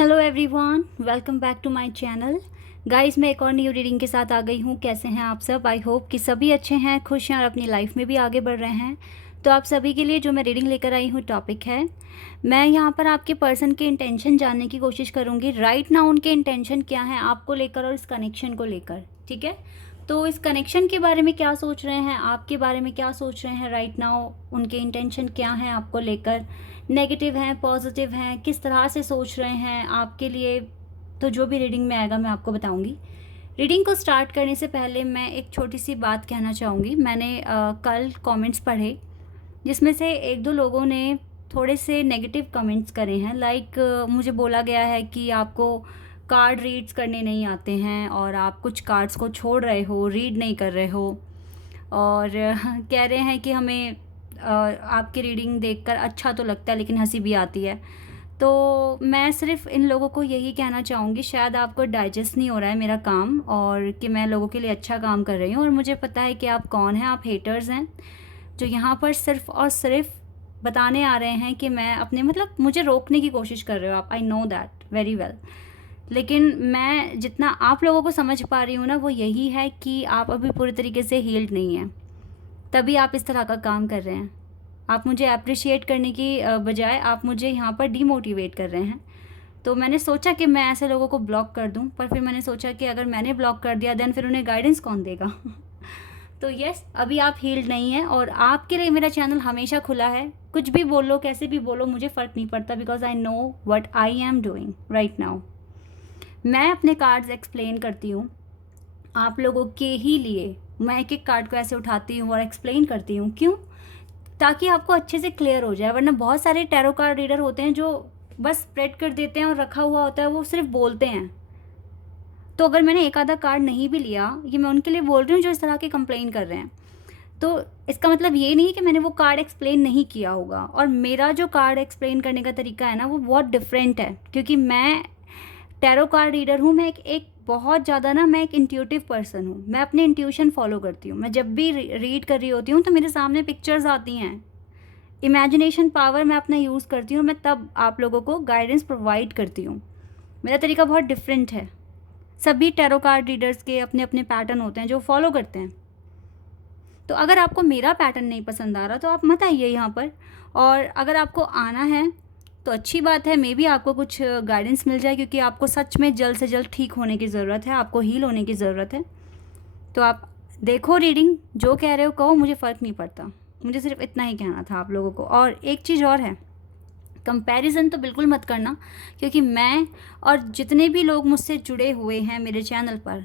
Hello everyone, welcome back to my channel. Guys, मैं एक और न्यू रीडिंग के साथ आ गई हूँ। कैसे हैं आप सब? आई होप कि सभी अच्छे हैं, खुश हैं और अपनी लाइफ में भी आगे बढ़ रहे हैं। तो आप सभी के लिए जो मैं रीडिंग लेकर आई हूँ, टॉपिक है, मैं यहाँ पर आपके पर्सन के इंटेंशन जानने की कोशिश करूँगी। राइट नाउ उनके इंटेंशन क्या हैं आपको लेकर और इस कनेक्शन को लेकर, ठीक है? तो इस कनेक्शन के बारे में क्या सोच रहे हैं, आपके बारे में क्या सोच रहे हैं राइट नाउ, उनके इंटेंशन क्या हैं आपको लेकर, नेगेटिव हैं, पॉजिटिव हैं, किस तरह से सोच रहे हैं आपके लिए। तो जो भी रीडिंग में आएगा मैं आपको बताऊंगी। रीडिंग को स्टार्ट करने से पहले मैं एक छोटी सी बात कहना चाहूँगी। मैंने कल कमेंट्स पढ़े जिसमें से एक दो लोगों ने थोड़े से नेगेटिव कमेंट्स करे हैं। लाइक मुझे बोला गया है कि आपको कार्ड रीड्स करने नहीं आते हैं और आप कुछ कार्ड्स को छोड़ रहे हो, रीड नहीं कर रहे हो, और कह रहे हैं कि हमें आपकी रीडिंग देखकर अच्छा तो लगता है लेकिन हंसी भी आती है। तो मैं सिर्फ इन लोगों को यही कहना चाहूँगी, शायद आपको डाइजेस्ट नहीं हो रहा है मेरा काम और कि मैं लोगों के लिए अच्छा काम कर रही हूँ, और मुझे पता है कि आप कौन हैं। आप हेटर्स हैं जो यहाँ पर सिर्फ और सिर्फ बताने आ रहे हैं कि मैं अपने मतलब मुझे रोकने की कोशिश कर रहे हो आप। I know that very well, लेकिन मैं जितना आप लोगों को समझ पा रही हूँ ना, वो यही है कि आप अभी पूरी तरीके से हील्ड नहीं हैं, तभी आप इस तरह का काम कर रहे हैं। आप मुझे अप्रिशिएट करने की बजाय आप मुझे यहाँ पर डीमोटिवेट कर रहे हैं। तो मैंने सोचा कि मैं ऐसे लोगों को ब्लॉक कर दूं, पर फिर मैंने सोचा कि अगर मैंने ब्लॉक कर दिया देन फिर उन्हें गाइडेंस कौन देगा। तो यस, अभी आप हील्ड नहीं हैं और आपके लिए मेरा चैनल हमेशा खुला है। कुछ भी बोलो, कैसे भी बोलो, मुझे फ़र्क नहीं पड़ता, because I know what I am doing right now. मैं अपने कार्ड्स एक्सप्लेन करती हूँ आप लोगों के ही लिए। मैं एक एक कार्ड को ऐसे उठाती हूँ और एक्सप्लेन करती हूँ, क्यों? ताकि आपको अच्छे से क्लियर हो जाए। वरना बहुत सारे टैरो कार्ड रीडर होते हैं जो बस स्प्रेड कर देते हैं और रखा हुआ होता है, वो सिर्फ बोलते हैं। तो अगर मैंने एक आधा कार्ड नहीं भी लिया, ये मैं उनके लिए बोल रही हूँ जो इस तरह के कंप्लेन कर रहे हैं, तो इसका मतलब ये नहीं है कि मैंने वो कार्ड एक्सप्लेन नहीं किया होगा। और मेरा जो कार्ड एक्सप्लेन करने का तरीका है ना, वो बहुत डिफरेंट है, क्योंकि मैं टैरो कार्ड रीडर हूँ। मैं एक बहुत ज़्यादा ना, मैं एक इंट्यूटिव पर्सन हूँ। मैं अपने इंट्यूशन फॉलो करती हूँ। मैं जब भी रीड कर रही होती हूँ तो मेरे सामने पिक्चर्स आती हैं, इमेजिनेशन पावर मैं अपना यूज़ करती हूँ। मैं तब आप लोगों को गाइडेंस प्रोवाइड करती हूँ। मेरा तरीका बहुत डिफरेंट है। सभी टैरो कार्ड रीडर्स के अपने अपने पैटर्न होते हैं जो फॉलो करते हैं। तो अगर आपको मेरा पैटर्न नहीं पसंद आ रहा तो आप मत आइए यहाँ पर, और अगर आपको आना है तो अच्छी बात है, मे बी आपको कुछ गाइडेंस मिल जाए, क्योंकि आपको सच में जल्द से जल्द ठीक होने की ज़रूरत है, आपको हील होने की ज़रूरत है। तो आप देखो रीडिंग, जो कह रहे हो कहो, मुझे फ़र्क नहीं पड़ता। मुझे सिर्फ इतना ही कहना था आप लोगों को। और एक चीज़ और है, कंपैरिजन तो बिल्कुल मत करना, क्योंकि मैं और जितने भी लोग मुझसे जुड़े हुए हैं मेरे चैनल पर,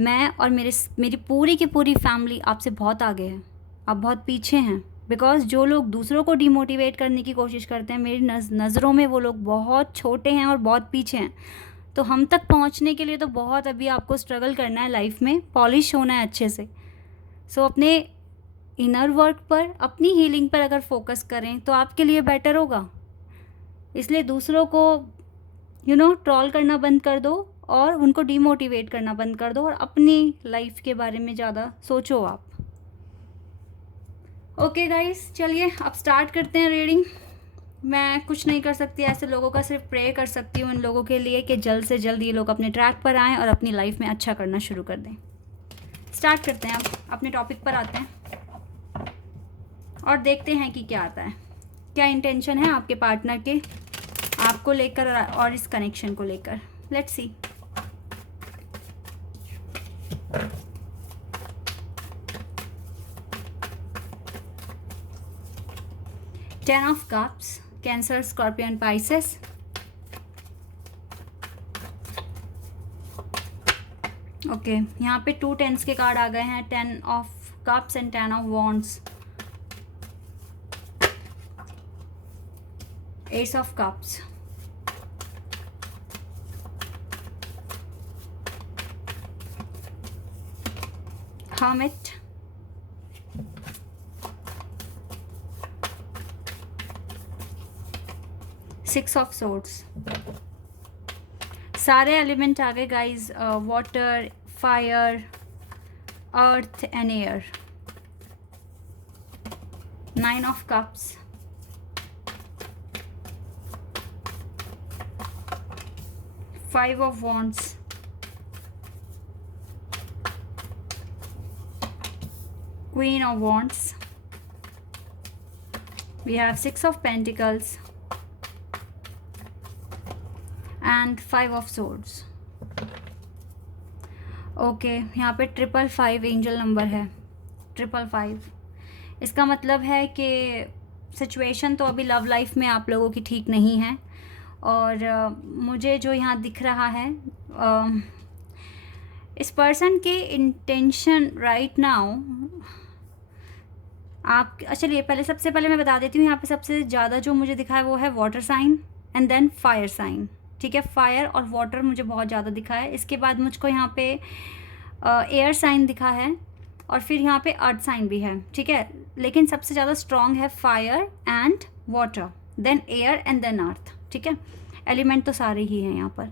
मैं और मेरी पूरी की पूरी फैमिली आपसे बहुत आगे है। आप बहुत पीछे हैं, बिकॉज़ जो लोग दूसरों को डिमोटिवेट करने की कोशिश करते हैं, मेरी नज़रों में वो लोग बहुत छोटे हैं और बहुत पीछे हैं। तो हम तक पहुंचने के लिए तो बहुत अभी आपको स्ट्रगल करना है लाइफ में, पॉलिश होना है अच्छे से। सो अपने इनर वर्क पर, अपनी हीलिंग पर अगर फोकस करें तो आपके लिए बेटर होगा। इसलिए दूसरों को ट्रॉल करना बंद कर दो और उनको डीमोटिवेट करना बंद कर दो, और अपनी लाइफ के बारे में ज़्यादा सोचो आप। ओके गाइस, चलिए अब स्टार्ट करते हैं रीडिंग। मैं कुछ नहीं कर सकती ऐसे लोगों का, सिर्फ प्रे कर सकती हूँ इन लोगों के लिए कि जल्द से जल्द ये लोग अपने ट्रैक पर आएँ और अपनी लाइफ में अच्छा करना शुरू कर दें। स्टार्ट करते हैं, अब अपने टॉपिक पर आते हैं और देखते हैं कि क्या आता है। क्या इंटेंशन है आपके पार्टनर के आपको लेकर और इस कनेक्शन को लेकर। Let's see. Ten of cups, cancer, scorpion, Pisces. Okay, यहाँ पे 2 टेंस के कार्ड आ गए हैं, 10 of cups and 10 of wands, S of cups, hermit, six of swords. सारे एलिमेंट आ गए guys, water, fire, earth and air. 9 of cups, 5 of Wands, Queen of Wands, we have 6 of Pentacles and 5 of Swords. Okay यहाँ पे 555 angel number है, 555। इसका मतलब है कि situation तो अभी लव लाइफ में आप लोगों की ठीक नहीं है। और मुझे जो यहाँ दिख रहा है, इस पर्सन के इंटेंशन राइट नाउ, आप चलिए सबसे पहले मैं बता देती हूँ। यहाँ पे सबसे ज़्यादा जो मुझे दिखा है वो है water sign and then fire sign, ठीक है। फायर और वाटर मुझे बहुत ज़्यादा दिखा है। इसके बाद मुझको यहाँ पे एयर साइन दिखा है और फिर यहाँ पे अर्थ साइन भी है, ठीक है। लेकिन सबसे ज़्यादा स्ट्रॉन्ग है fire and water, then air and then earth, ठीक है। एलिमेंट तो सारे ही हैं यहाँ पर।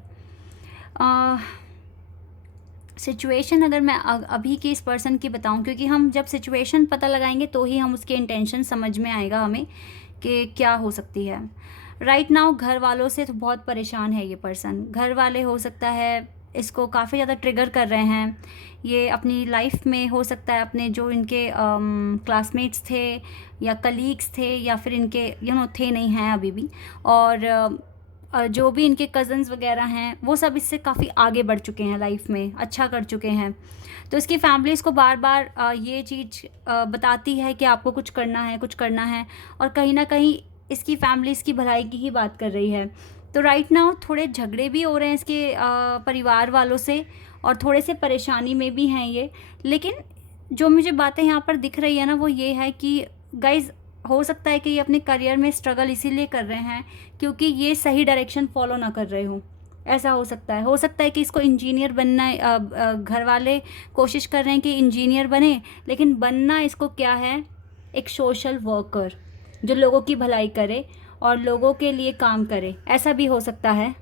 सिचुएशन अगर मैं अभी की इस पर्सन की बताऊं, क्योंकि हम जब सिचुएशन पता लगाएंगे तो ही हम उसके इंटेंशन समझ में आएगा हमें कि क्या हो सकती है। राइट नाउ घर वालों से तो बहुत परेशान है ये पर्सन। घर वाले हो सकता है इसको काफ़ी ज़्यादा ट्रिगर कर रहे हैं। ये अपनी लाइफ में हो सकता है अपने जो इनके क्लासमेट्स थे या कलीग्स थे या फिर इनके थे नहीं हैं अभी भी, और जो भी इनके कज़न्स वगैरह हैं वो सब इससे काफ़ी आगे बढ़ चुके हैं लाइफ में, अच्छा कर चुके हैं। तो इसकी फैमिली इसको बार बार ये चीज़ बताती है कि आपको कुछ करना है, कुछ करना है, और कहीं ना कहीं इसकी फैमिली इसकी भलाई की ही बात कर रही है। तो राइट नाउ थोड़े झगड़े भी हो रहे हैं इसके परिवार वालों से, और थोड़े से परेशानी में भी हैं ये। लेकिन जो मुझे बातें यहाँ पर दिख रही है ना, वो ये है कि गाइज़ हो सकता है कि ये अपने करियर में स्ट्रगल इसीलिए कर रहे हैं क्योंकि ये सही डायरेक्शन फॉलो ना कर रहे हों। ऐसा हो सकता है। हो सकता है कि इसको इंजीनियर बनना है, घर वाले कोशिश कर रहे हैं कि इंजीनियर बने, लेकिन बनना इसको क्या है, एक सोशल वर्कर जो लोगों की भलाई करे और लोगों के लिए काम करे, ऐसा भी हो सकता है।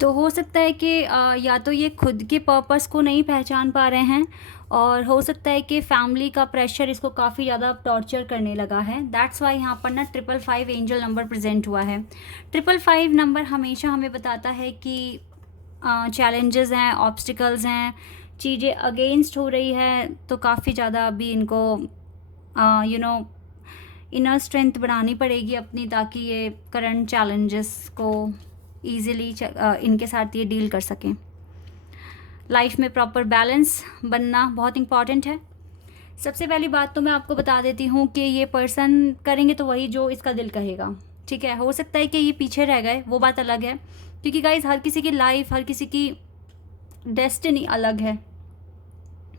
तो हो सकता है कि या तो ये खुद के पर्पस को नहीं पहचान पा रहे हैं, और हो सकता है कि फैमिली का प्रेशर इसको काफ़ी ज़्यादा टॉर्चर करने लगा है। दैट्स वाई यहाँ पर ना 555 एंजल नंबर प्रेजेंट हुआ है। 555 नंबर हमेशा हमें बताता है कि चैलेंजेस हैं, ऑब्स्टिकल्स हैं, चीज़ें अगेंस्ट हो रही है, तो काफ़ी ज़्यादा अभी इनको इनर स्ट्रेंथ बढ़ानी पड़ेगी अपनी, ताकि ये करंट चैलेंजेस को ईज़िली इनके साथ ये डील कर सकें। लाइफ में प्रॉपर बैलेंस बनना बहुत इम्पॉर्टेंट है। सबसे पहली बात तो मैं आपको बता देती हूँ कि ये पर्सन करेंगे तो वही जो इसका दिल कहेगा, ठीक है। हो सकता है कि ये पीछे रह गए, वो बात अलग है, क्योंकि गाइस हर किसी की लाइफ, हर किसी की डेस्टिनी अलग है,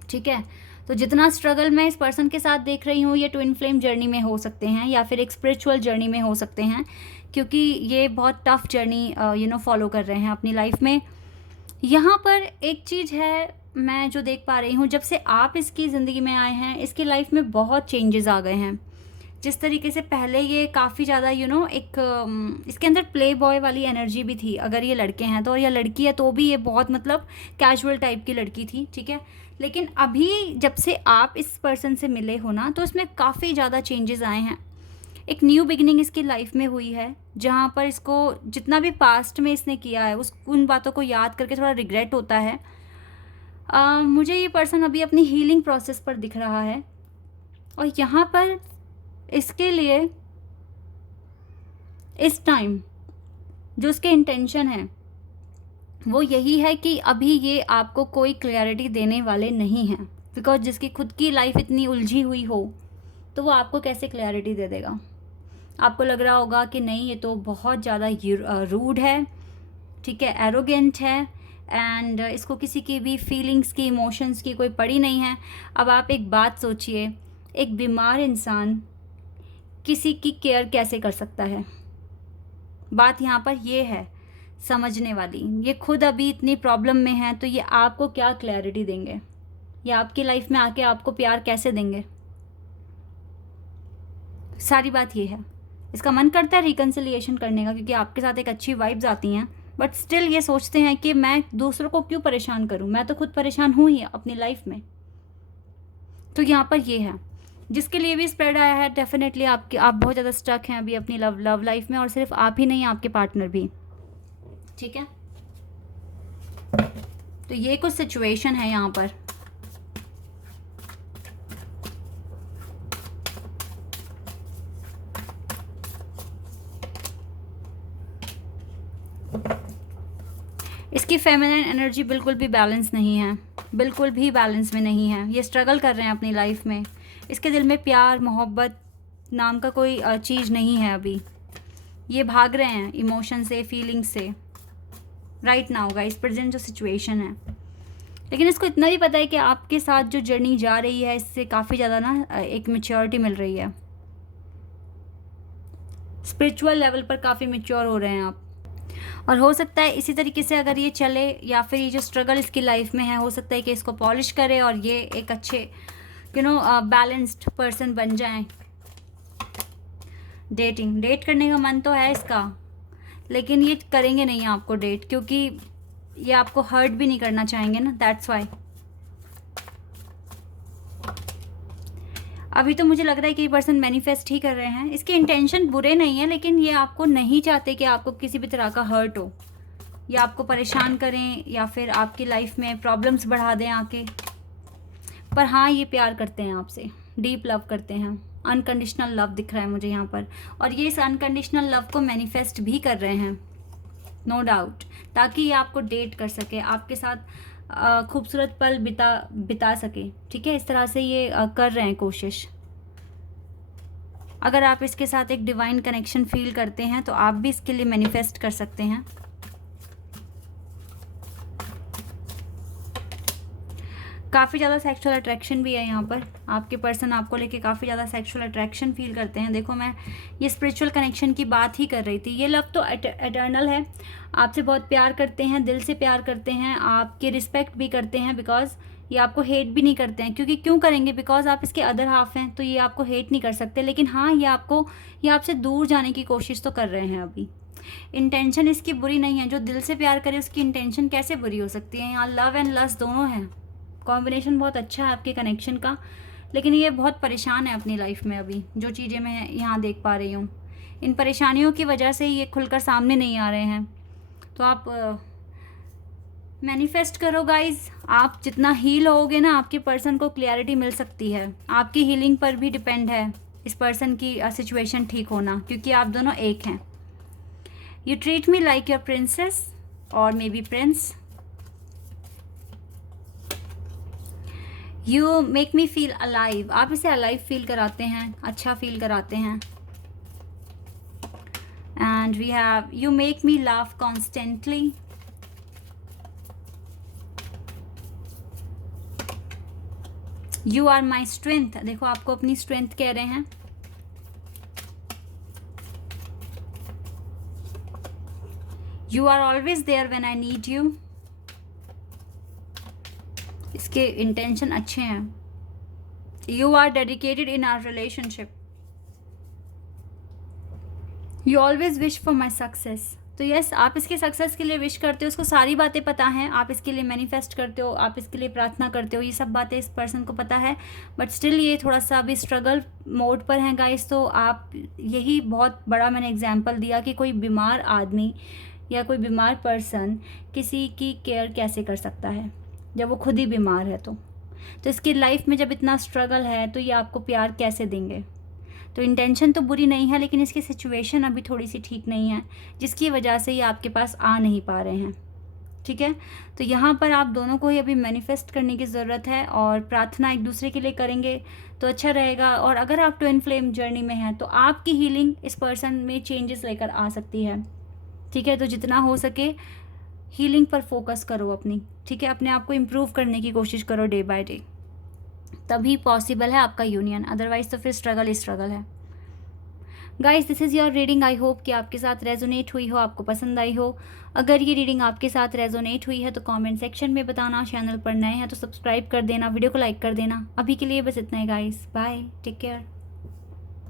ठीक है। तो जितना स्ट्रगल मैं इस पर्सन के साथ देख रही हूँ, ये ट्विन फ्लेम जर्नी में हो सकते हैं या फिर एक स्पिरिचुअल जर्नी में हो सकते हैं, क्योंकि ये बहुत टफ जर्नी फॉलो कर रहे हैं अपनी लाइफ में। यहाँ पर एक चीज़ है मैं जो देख पा रही हूँ, जब से आप इसकी ज़िंदगी में आए हैं, इसकी लाइफ में बहुत चेंजेस आ गए हैं। जिस तरीके से पहले ये काफ़ी ज़्यादा एक इसके अंदर प्ले बॉय वाली एनर्जी भी थी, अगर ये लड़के हैं तो, और या लड़की है तो भी ये बहुत मतलब कैजुअल टाइप की लड़की थी, ठीक है। लेकिन अभी जब से आप इस पर्सन से मिले हो ना, तो इसमें काफ़ी ज़्यादा चेंजेस आए हैं। एक न्यू बिगिनिंग इसकी लाइफ में हुई है, जहाँ पर इसको जितना भी पास्ट में इसने किया है उन बातों को याद करके थोड़ा रिग्रेट होता है। मुझे ये पर्सन अभी अपनी हीलिंग प्रोसेस पर दिख रहा है, और यहाँ पर इसके लिए इस टाइम जो उसके इंटेंशन है वो यही है कि अभी ये आपको कोई क्लैरिटी देने वाले नहीं हैं, बिकॉज जिसकी खुद की लाइफ इतनी उलझी हुई हो तो वो आपको कैसे क्लैरिटी दे देगा। आपको लग रहा होगा कि नहीं, ये तो बहुत ज़्यादा रूड है, ठीक है, एरोगेंट है, एंड इसको किसी की भी फीलिंग्स की, इमोशंस की कोई पड़ी नहीं है। अब आप एक बात सोचिए, एक बीमार इंसान किसी की केयर कैसे कर सकता है? बात यहाँ पर ये है समझने वाली। ये खुद अभी इतनी प्रॉब्लम में है, तो ये आपको क्या क्लैरिटी देंगे? ये आपकी लाइफ में आके आपको प्यार कैसे देंगे? सारी बात ये है। इसका मन करता है रिकन्सिलिएशन करने का, क्योंकि आपके साथ एक अच्छी वाइब्स आती हैं, बट स्टिल ये सोचते हैं कि मैं दूसरों को क्यों परेशान करूं, मैं तो खुद परेशान हूँ ही अपनी लाइफ में। तो यहाँ पर ये है, जिसके लिए भी स्प्रेड आया है, डेफिनेटली आप बहुत ज़्यादा स्टक हैं अभी अपनी लव लाइफ में, और सिर्फ आप ही नहीं, आपके पार्टनर भी, ठीक है, तो ये कुछ सिचुएशन है यहाँ पर। इसकी फेमिनिन एनर्जी बिल्कुल भी बैलेंस नहीं है, बिल्कुल भी बैलेंस में नहीं है। ये स्ट्रगल कर रहे हैं अपनी लाइफ में। इसके दिल में प्यार मोहब्बत नाम का कोई चीज़ नहीं है अभी। ये भाग रहे हैं इमोशन से, फीलिंग से राइट नाउ गाइस, प्रेजेंट जो सिचुएशन है। लेकिन इसको इतना भी पता है कि आपके साथ जो जर्नी जा रही है इससे काफ़ी ज़्यादा ना एक मैच्योरिटी मिल रही है। स्पिरिचुअल लेवल पर काफ़ी मैच्योर हो रहे हैं आप। और हो सकता है इसी तरीके से अगर ये चले, या फिर ये जो स्ट्रगल इसकी लाइफ में है, हो सकता है कि इसको पॉलिश करे और ये एक अच्छे बैलेंस्ड पर्सन बन जाएं। डेट करने का मन तो है इसका, लेकिन ये करेंगे नहीं आपको डेट, क्योंकि ये आपको हर्ट भी नहीं करना चाहेंगे ना, दैट्स वाई। अभी तो मुझे लग रहा है कि ये पर्सन मैनिफेस्ट ही कर रहे हैं। इसके इंटेंशन बुरे नहीं है, लेकिन ये आपको नहीं चाहते कि आपको किसी भी तरह का हर्ट हो, या आपको परेशान करें, या फिर आपकी लाइफ में प्रॉब्लम्स बढ़ा दें आके। पर हाँ, ये प्यार करते हैं आपसे, डीप लव करते हैं, अनकंडीशनल लव दिख रहा है मुझे यहाँ पर। और ये इस अनकंडीशनल लव को मैनिफेस्ट भी कर रहे हैं, नो डाउट, ताकि ये आपको डेट कर सके, आपके साथ खूबसूरत पल बिता सके। ठीक है, इस तरह से ये कर रहे हैं कोशिश। अगर आप इसके साथ एक डिवाइन कनेक्शन फील करते हैं तो आप भी इसके लिए मैनिफेस्ट कर सकते हैं। काफ़ी ज़्यादा सेक्सुअल अट्रैक्शन भी है यहाँ पर। आपके पर्सन आपको लेके काफ़ी ज़्यादा सेक्सुअल अट्रैक्शन फील करते हैं। देखो, मैं ये स्पिरिचुअल कनेक्शन की बात ही कर रही थी। ये लव तो एटर्नल है, आपसे बहुत प्यार करते हैं, दिल से प्यार करते हैं, आपके रिस्पेक्ट भी करते हैं, बिकॉज ये आपको हेट भी नहीं करते हैं। क्योंकि क्यों करेंगे, बिकॉज आप इसके अदर हाफ हैं, तो ये आपको हेट नहीं कर सकते। लेकिन हाँ, ये आपसे दूर जाने की कोशिश तो कर रहे हैं अभी। इंटेंशन इसकी बुरी नहीं है। जो दिल से प्यार करे उसकी इंटेंशन कैसे बुरी हो सकती है। यहाँ लव एंड लस्ट दोनों हैं, कॉम्बिनेशन बहुत अच्छा है आपके कनेक्शन का। लेकिन ये बहुत परेशान है अपनी लाइफ में अभी, जो चीज़ें मैं यहाँ देख पा रही हूँ। इन परेशानियों की वजह से ये खुलकर सामने नहीं आ रहे हैं। तो आप मैनिफेस्ट करो गाइज। आप जितना हील होगे ना, आपके पर्सन को क्लियरिटी मिल सकती है। आपकी हीलिंग पर भी डिपेंड है इस पर्सन की सिचुएशन ठीक होना, क्योंकि आप दोनों एक हैं। You treat me like your princess और maybe prince. You make me feel alive. आप इसे अलाइव फील कराते हैं, अच्छा फील कराते हैं। And we have you make me laugh constantly. You are my strength. देखो, आपको अपनी स्ट्रेंथ कह रहे हैं। You are always there when I need you. इसके इंटेंशन अच्छे हैं। You are dedicated in our relationship. You always wish for my success. तो यस, आप इसके सक्सेस के लिए विश करते हो, उसको सारी बातें पता हैं। आप इसके लिए मैनिफेस्ट करते हो, आप इसके लिए प्रार्थना करते हो, ये सब बातें इस पर्सन को पता है। बट स्टिल ये थोड़ा सा अभी स्ट्रगल मोड पर हैं गाइस। तो आप, यही बहुत बड़ा मैंने एग्जाम्पल दिया कि कोई बीमार आदमी या कोई बीमार पर्सन किसी की केयर कैसे कर सकता है जब वो खुद ही बीमार है। तो इसकी लाइफ में जब इतना स्ट्रगल है तो ये आपको प्यार कैसे देंगे। तो इंटेंशन तो बुरी नहीं है, लेकिन इसकी सिचुएशन अभी थोड़ी सी ठीक नहीं है, जिसकी वजह से ये आपके पास आ नहीं पा रहे हैं। ठीक है, तो यहाँ पर आप दोनों को ही अभी मैनिफेस्ट करने की ज़रूरत है और प्रार्थना एक दूसरे के लिए करेंगे तो अच्छा रहेगा। और अगर आप ट्विन फ्लेम जर्नी में हैं तो आपकी हीलिंग इस पर्सन में चेंजेस लेकर आ सकती है। ठीक है, तो जितना हो सके हीलिंग पर फोकस करो अपनी। ठीक है, अपने आप को इम्प्रूव करने की कोशिश करो डे बाय डे, तभी पॉसिबल है आपका यूनियन। अदरवाइज तो फिर स्ट्रगल ही स्ट्रगल है। Guys, this is your reading. I hope कि आपके साथ रेजोनेट हुई हो, आपको पसंद आई हो। अगर ये रीडिंग आपके साथ रेजोनेट हुई है तो कमेंट सेक्शन में बताना। चैनल पर नए हैं तो सब्सक्राइब कर देना, वीडियो को लाइक कर देना। अभी के लिए बस इतना ही गाइस, बाय, टेक केयर।